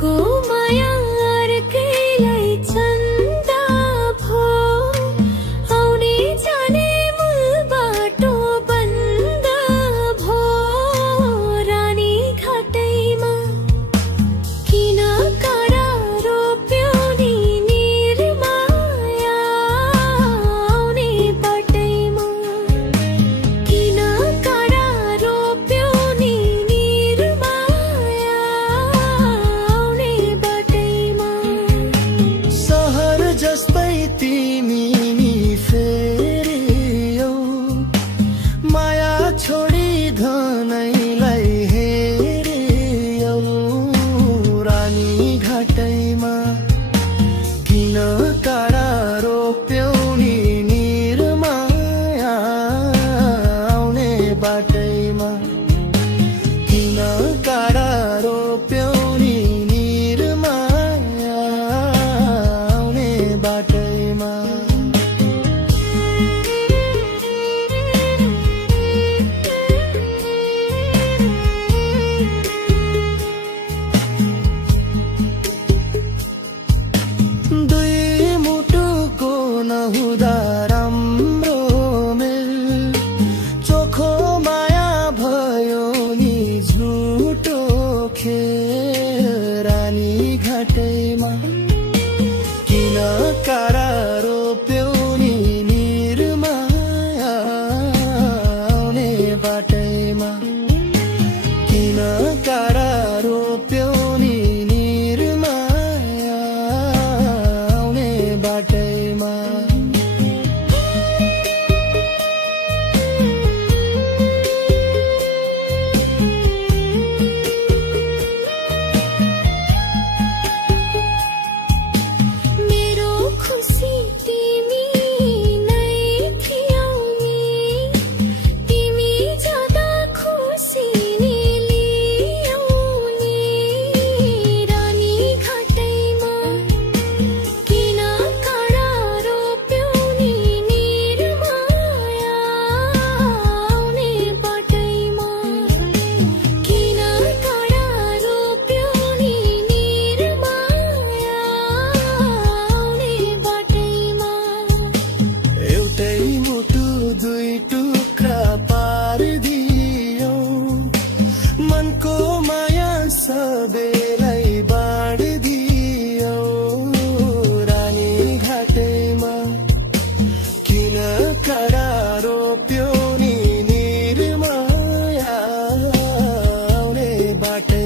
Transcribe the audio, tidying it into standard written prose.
को माया अर्कैलाई चन्दा भो आउने जाने मूल बाटो बन्द भो रानी घाटैमा किन काँडा रोप्यो नि निर्माया आउने बाटैमा किन काँडा रोप्यो नि निर्माया आउने बाटैमा सहर जस्तै तिमी नि फेरियौ माया छोडी धनैलाई हेरियौ रानी घाटैमा किन काँडा रोप्यौ नि निर्माया आउने बाटैमा किन काँडा रोप्यौ नि निर्माया आउने बाटैमा दुई मुटुको नहुँदा राम्रो मेल चोखो माया भयो नि झुटो खेल रानी घाटैमा किन काँडा रोप्यौ नि निर्माया आउने बाटैमा किन काँडा रोप्यौ नि निर्माया आउने बाटैमा मेरो खुसी तिमी नै थियौ नि तिमी जाँदा खुसी नि लियौ नि रानी घाटैमा किन काँडा रोप्यौ नि निर्माया आउने बाटैमा किन काँडा रोप्यौ नि निर्माया आउने बाटैमा एउटै मुटु दुई टुक्रा पारिदियौ मनको माया सबैलाई बाँडिदियौ रानी घाटैमा किन काँडा रोप्यौ नि निर्माया आउने बाटै